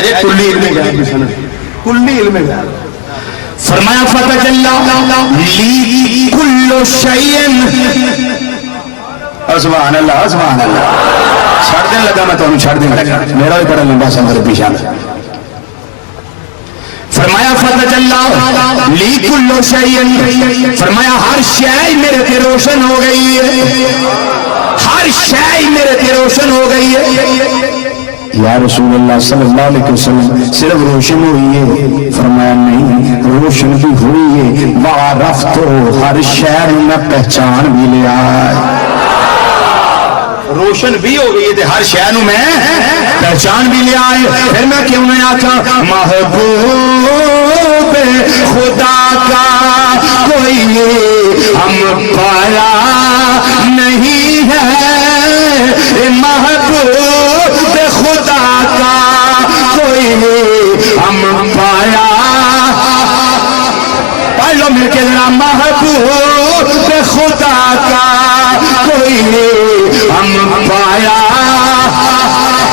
جی کلی علم غیب سن کلی علم غیب فرمایا فتجلی لی کل شیء سبحان اللہ سبحان اللہ چھڑ دیں لگا میں تمہیں چھڑ دیں لگا میرا بھی بڑا لمبا سا میرے پیچھے فرمایا فتجلی لی کل شیء فرمایا ہر شے میرے تے روشن ہو گئی ہے ہر شے میرے تے روشن ہو گئی ہے یا رسول اللہ صلی اللہ علیہ وسلم صرف روشن ہوئی ہے فرمایا نہیں روشن بھی ہوئی ہے وعرفت ہر شہر میں پہچان بھی لیا روشن بھی ہو گئی ہے ہر شہر میں پہچان بھی لیا ہے پھر میں کیوں نہیں آتا محبوب خدا کا کوئی ہم پایا نہیں ہے محبوب خدا کا کوئی ہم پایا پہلو مل کے ذرا محبوب خدا کا کوئی ہم پایا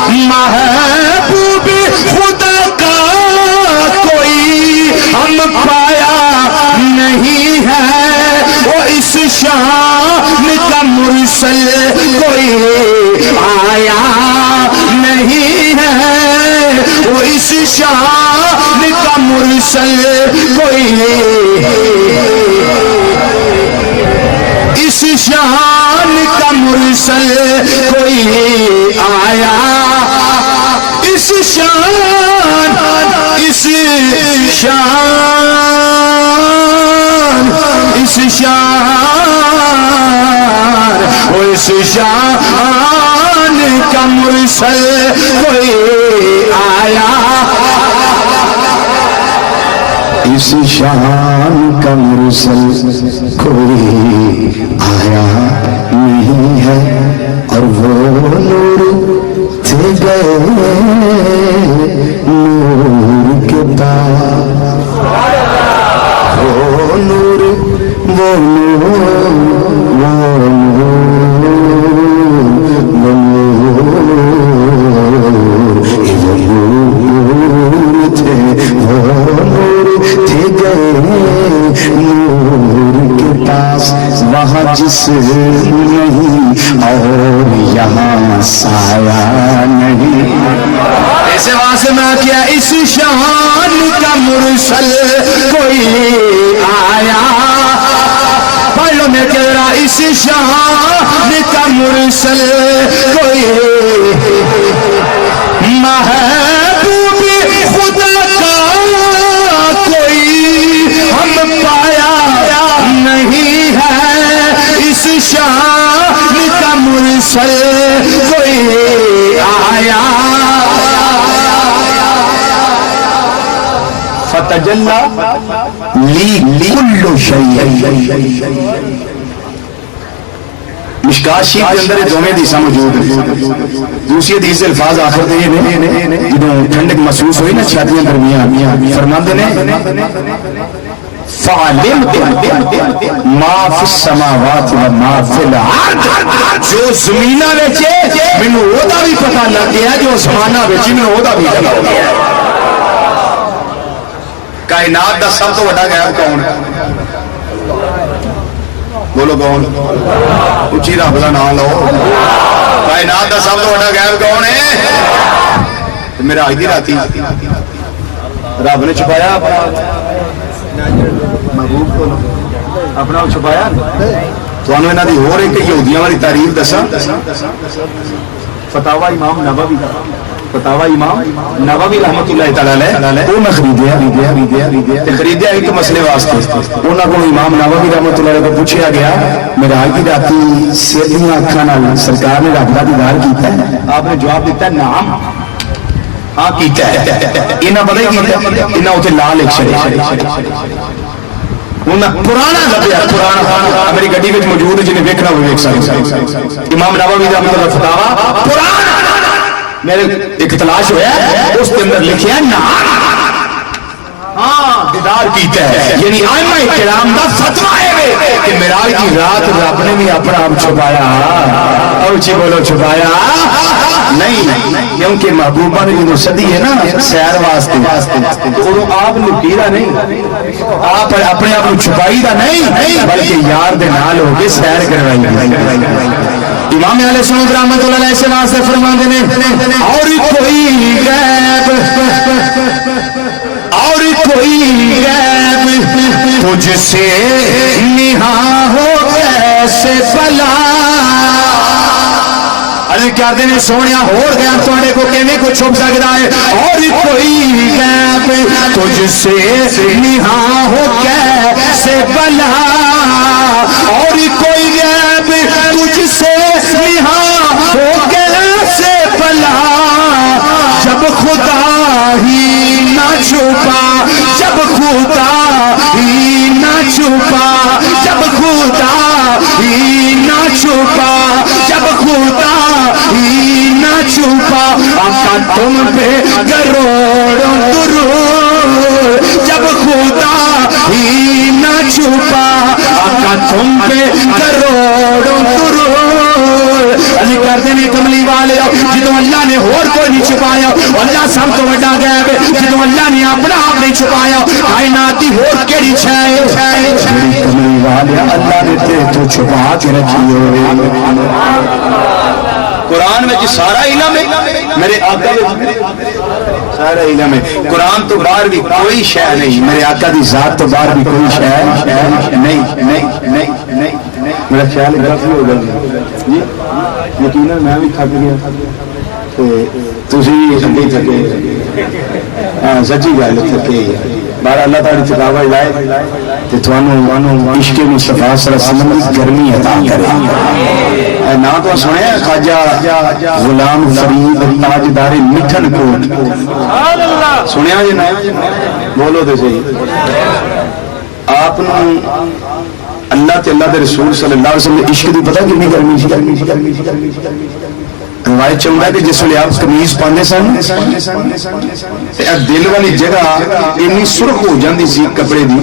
محبوب خدا کا کوئی ہم پایا نہیں ہے وہ اس شان کا مرسل کوئی آیا نہیں ہے وہ اس شان کا مرسل کوئی اس شان کا مرسل کوئی آیا اس شان اس شان اس شان اس شان کا مرسل کوئی آیا اس شان کا مرسل کوئی آیا نہیں ہے اور وہ نور تھے گئے نور کے پاس وہ نور وہ جس نہیں اور یہاں سایہ نہیں ایسے واسے میں کیا اس شان کا مرسل کوئی آیا پہلو میں کہہ رہا اس شان کا مرسل کوئی محبوب خدا کا کوئی ہم پایا نہیں ہے اس شان کا مرسل کوئی آیا فتجلی لی کل شیء مشکات شریف کے اندر دونوں حدیثاں موجود ہیں دوسری حدیث سے الفاظ آخر دے جدوں ٹھنڈک محسوس ہوئی نا چھاتیاں درمیان فرماندے نے فعلمت ما فی السماوات و ما فی الارض جو زمینہ وچے مینوں اودا بھی پتہ لگ گیا جو آسماناں وچ مینوں اودا بھی پتہ لگ گیا کائنات دا سب تو بڑا غیب کون ہے بولو کون اچھی رب دا نام لو کائنات دا سب تو بڑا غیب کون ہے میرا آج دی راتی رب نے چھپایا محبوب کو اپنا چھپایا تو انہوں دی ہو رہی کہ یہودیاں والی تعریف دسا فتاوی امام نووی فتاوی امام نووی رحمت اللہ تعالی علیہ وہ میں خریدیا ایک مسئلے واسطے انہوں کو امام نووی رحمت اللہ علیہ کو پوچھا گیا میرا آج کی راتی سیدھیاں اکھاں نال سرکار نے رب دا دیدار کیتا ہے آپ نے جواب دیتا ہے نعم ہاں کیتا ہے انہاں پتہ ہی کیتا انہاں اتنے لال ایک شریف پرانا پرانا میری گڈی میں موجود ہے جنہیں ویکھنا ہوئے ویکھ سکتے امام نووی رحمۃ اللہ فتاوا پرانا میرے ایک تلاش ہوا اس کے اندر لکھیا نعم ہاں دیدار کیتا ہے یعنی ائمہ کرام دا فتوی ہے کہ معراج کی رات رب نے بھی اپنا آپ چھپایا اور اچھی بولو چھپایا نہیں کیونکہ محبوبہ نے جو سدی ہے نا سیر واسطے تو آپ لکیرا نہیں آپ اپنے آپ کو چھپائی دا نہیں بلکہ یار دے نال ہو کے سیر کروائی امام علیہ السلام رحمۃ اللہ علیہ سے واسطے فرماتے ہیں اور کوئی غیب تجھ سے نہاں ہو کیسے بلا علی کیا دینے سونیا ہو گیا توڑے کو کہنے کو چھپ سکتا ہے اور کوئی غیب تجھ سے نہاں ہو کیسے بلا اور کوئی غیب تجھ سے نہاں ہو کیسے بلا جب خدا ہی نہ چھپا جب خدا ہی نہ چھپا جب خدا ہی نہ چھپا جب خدا ہی نہ چھپا آقا تم پہ کروڑوں درود جب خدا ہی نہ چھپا آقا تم پہ کروڑوں درود علی کر دینے کملی والے جدو اللہ نے اور کوئی نہیں چھپایا اللہ سب تو بڑا غیب ہے جدو اللہ نے اپنا آپ نہیں چھپایا کائنات دی اور کیڑی چھائے کملی والے اللہ نے تے تو چھپا کے رکھی ہوئے قرآن میں سارا علم ہے میرے آقا سارا علم ہے قرآن تو باہر بھی کوئی شے نہیں میرے آقا دی ذات تو باہر بھی کوئی شے نہیں میرا خیال غلطی ہو گئی جی یقیناً میں بھی تھک گیا تسی نہیں تھکے ہاں سچی گل تھکے بار اللہ تعالی تھکاوٹ لائے تے تھانوں عشق مصطفیٰ صلی اللہ علیہ وسلم کی گرمی عطا کرے نا تو سنیا خواجہ غلام فرید تاجدار مٹھن کوٹ سنیا جی نا بولو تو صحیح آپ اللہ تے اللہ دے رسول صلی اللہ علیہ وسلم عشق دی پتہ کتنی گرمی روایت چاہتا ہے کہ جس ویلے آپ قمیض پاندے سن دل والی جگہ اتنی سرخ ہو جاندی سی کپڑے دی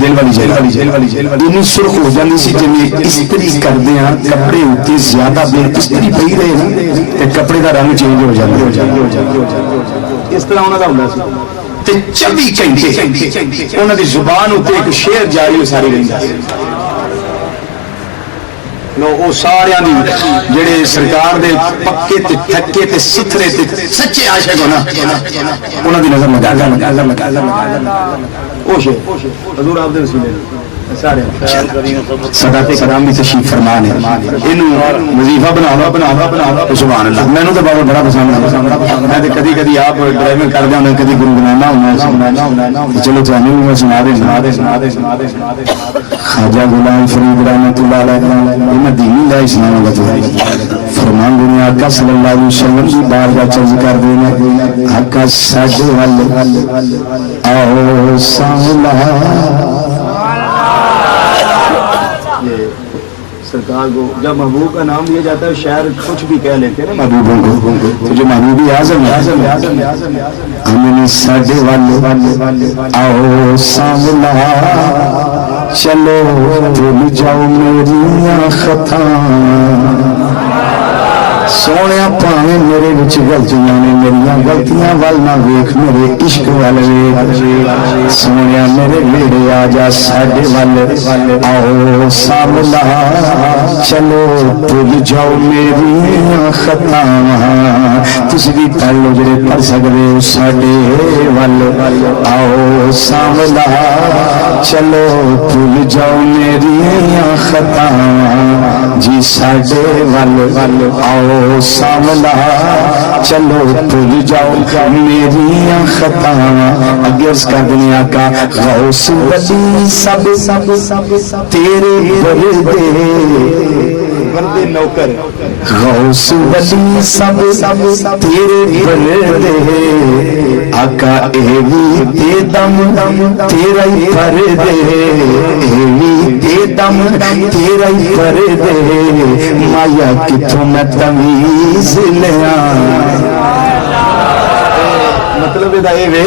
دل والی جگہ اتنی سرخ ہو جاندی سی جویں استری کردے ہیں کپڑے اتنے زیادہ دیر استری پئی رہے نا تے کپڑے دا رنگ چینج ہو جاتا اس طرح انہاں دا ہوندا سی تے 24 گھنٹے انہاں دی زبان تے ایک شعر جاری ہو ساری رہندا سی وہ سارے جڑے سرکار دے پکے تے تھکے تے ستھرے تے سچے عاشق ہونا انہاں دی نظر لگا او شے حضور آپ دے رسول سارے صدات کرام بھی تشریف فرمان ہے انہوں وظیفہ بنا لو سبحان اللہ میں نے تو بابا بڑا پسند ہے میں تے کدی کدی آپ ڈرائیونگ کر دیا ہوں کدی گنگنانا ہونا چلو تانوں میں سنا دے خواجہ غلام فرید رحمۃ اللہ علیہ مدینی دا اسلام کا فرمان دنیا آقا صلی اللہ علیہ وسلم کی بارگاہ چرچ کر دینا آقا ساڈے ول آؤ ساملا سرکار کو جب محبوب کا نام لیا جاتا ہے شاعر کچھ بھی کہہ لیتے ہیں محبوبوں کو تو جو محبوبی اعظم ہمیں ساڈے والے آؤ ساملا چلو بھول جاؤ میری خطا سونے پاویں میرے وچ غلطیاں نے میریاں غلطیاں ول نہ ویکھ میرے عشق ول ویکھ سونے میرے نیڑے آ جا ساڈے ول آؤ ساملا چلو بھول جاؤ میری خطاواں تسی بھی پڑھ لو جڑے پڑھ سکدے ہو ساڈے ول آؤ ساملا چلو بھول جاؤ میری خطاواں جی ساڈے ول آؤ ساملا چلو بھول جاؤ میری خطاواں اگے عرض کر دنیا کا غوث ولی سب تیرے بردے نوکر غوث ولی سب تیرے بردے آقا اے وی تے دم تیرا ہی پردے اے وی تے دم تیرا ہی پردے مایا کتوں میں تمیز لیا مطلب مطلب دا اے وے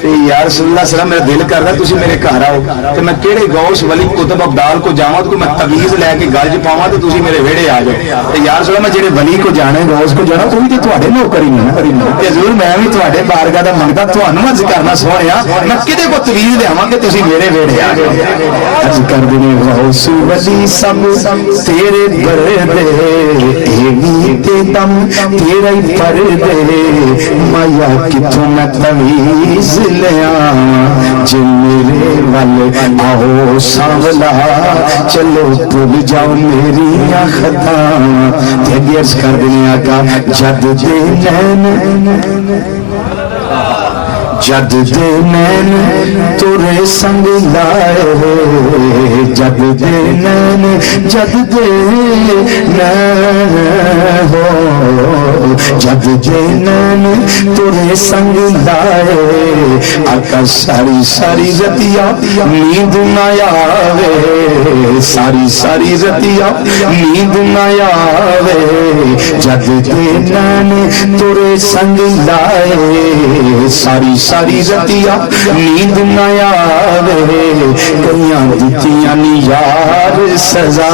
کہ یا رسول اللہ صلی اللہ میرا دل کردا تسی میرے گھر آؤ تے میں کیڑے غوث ولی قطب ابدال کو جاواں تے میں تعویذ لے کے گل چ پاواں تے تسی میرے ویڑے آ جاؤ تے یا رسول اللہ میں جڑے ولی کو جانا غوث کو جانا تسی تے تواڈے نوکر ہی نہیں تے حضور میں بھی تواڈے بارگاہ دا منگدا تانوں عرض کرنا سونیا میں کدے کو تعویذ دیواں کہ تسی میرے ویڑے آ جاؤ عرض کر دینے غوث ولی سب تیرے پردے ایویں تے دم تیرا ہی پردے مایا کتوں میں تعویذ لیا جے میرے ول آؤ سانولا چلو بھول جاؤ میری خطا تے عرض کر دینے آقا جد دے نین جد دے نین تورے سنگ لائے جد دے نین جد دے نین ہو جد دے نین تورے سنگ لائے آقا ساری ساری رتیا نیند نہ آوے ساری ساری رتیا نیند نہ آوے جد دے نین تورے سنگ لائے ساری ساری رتیا نیند نہ آوے کئیاں دتیاں نی یار سزا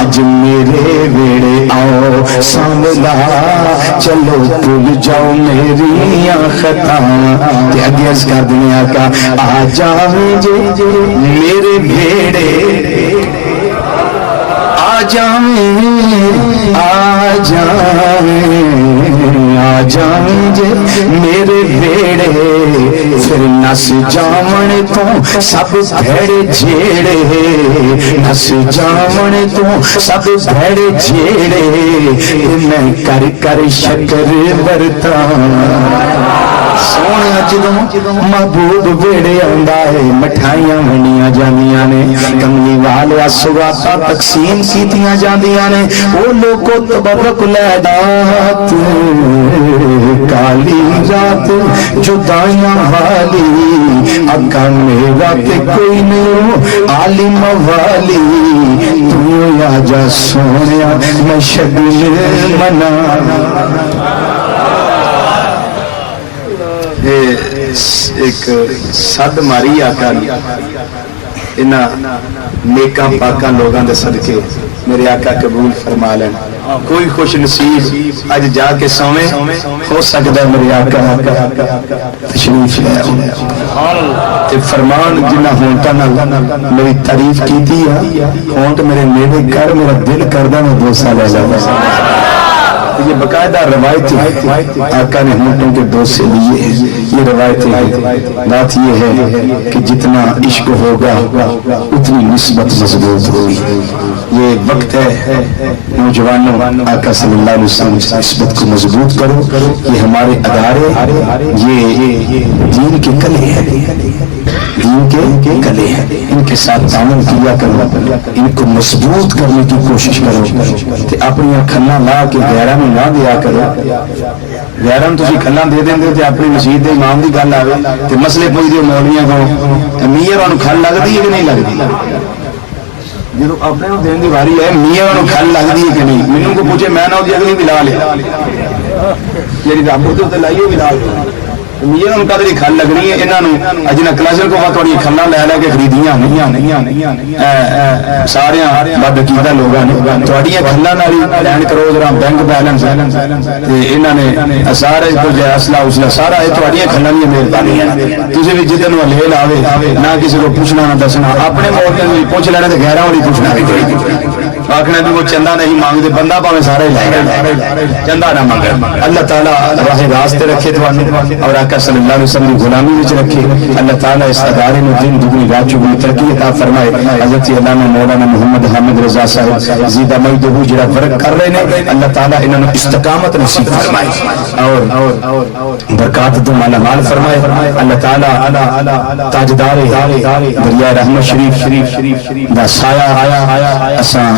اج میرے ویڑے آؤ سانولا چلو بھول جاؤ میری خطا تے اگے عرض کر دنے آقا آ جاویں جے میرے ویڑے آ جاویں آ جاویں آ جاویں جے میرے ویڑے پھر نس جاون تو سب بھیڑے جھیڑے نس جاون تو سب بھیڑے جھیڑے میں کر کر شکر برتا سونے جدوں محبوب ویڑے آندا ہے مٹھائیاں ونڈیاں جاندیاں نے کملی والے سوغاتاں تقسیم کیتیاں جاندیاں نے او لوگوں تبرک لے دات کالی رات جدائیاں والی آقا میرا تے کوئی نہیں عالم والی تو یا جا سونیا میں شگل منا ایک سد ماری آقا انہاں نیکاں پاکاں لوگاں دے صدقے میرے آقا قبول فرما لین کوئی خوش نصیب اج جا کے سویں ہو سکتا میرے آقا تشریف لے تے فرمان جنہ ہونٹا نال میری تعریف کیتی ہے ہونٹ میرے نیڑے کر میرا دل کردا میں بوسا لے جاواں یہ باقاعدہ روایت ہے آقا نے ہونٹوں کے بوسے لیے ہیں یہ روایتیں ہیں بات یہ ہے کہ جتنا عشق ہوگا اتنی نسبت مضبوط ہوگی یہ وقت ہے نوجوانوں آقا صلی اللہ علیہ وسلم کی نسبت کو مضبوط کرو یہ ہمارے ادارے یہ دین کے کلے ہیں دین کے کلے ہیں ان کے ساتھ تعاون کیا کرو ان کو مضبوط کرنے کی کوشش کرو کہ اپنی کھنا لا کے غیران نہ دیا کرو غیران تسی کھنا دے دیں تے اپنی مسجد دے امام دی گل آوے تے مسئلے پوچھ دیو مولویاں کو میاں نوں کھل لگدی ہے کہ نہیں لگدی جدو اپنے نوں دین دی واری ہے میاں نوں کھل لگدی ہے کہ نہیں مینوں کو پوچھے میں نہ اودی اگلی ملا لے جڑی رب دے تے لائیے ملا لے میاں نوں قدر کھل لگنی ہے انہاں نوں اجنا کلاسر کو تھوڑی کھلاں لے لے کے خریدیاں نہیں سارے بد عقیدہ لوگاں نے تھوڑیاں کھلاں نال لینڈ کروز راں بینک بیلنس تے انہاں نے سارے کچھ اسلحہ اسلحہ سارا یہ تھوڑیاں کھلاں دی مہربانی ہے تسی بھی جدن ولیل آوے نہ کسی کو پوچھنا نہ دسنا اپنے موقع تے پوچھ لینا تے غیراں والی پوچھنا نہیں آخنا بھی وہ چندہ نہیں مانگتے بندہ پاوے سارے لے چندہ نہ مانگے اللہ تعالیٰ راہ راستے رکھے تھوانوں اور آقا صلی اللہ علیہ وسلم کی غلامی وچ رکھے اللہ تعالیٰ اس ادارے میں دن دگنی رات چگنی ترقی عطا فرمائے حضرت علامہ مولانا محمد حامد رضا صاحب زیدہ مجدہ جڑا ورک کر رہے ہیں اللہ تعالیٰ انہوں نے استقامت نصیب فرمائے اور برکات تو مالا مال فرمائے اللہ تعالیٰ تاجدار دریائے رحمت شریف دا سایہ آیا اساں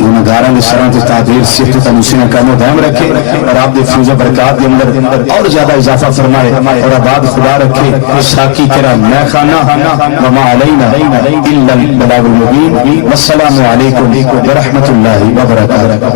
گناہگاراں دے سراں تے تعبیر صحت تے نشانہ کرم دائم رکھے اور آپ دے فیض و برکات کے اندر اور زیادہ اضافہ فرمائے اور آباد خدا رکھے ساقی کرام میں خانہ وما علینا الا البلاغ المبین والسلام علیکم ورحمۃ اللہ وبرکاتہ.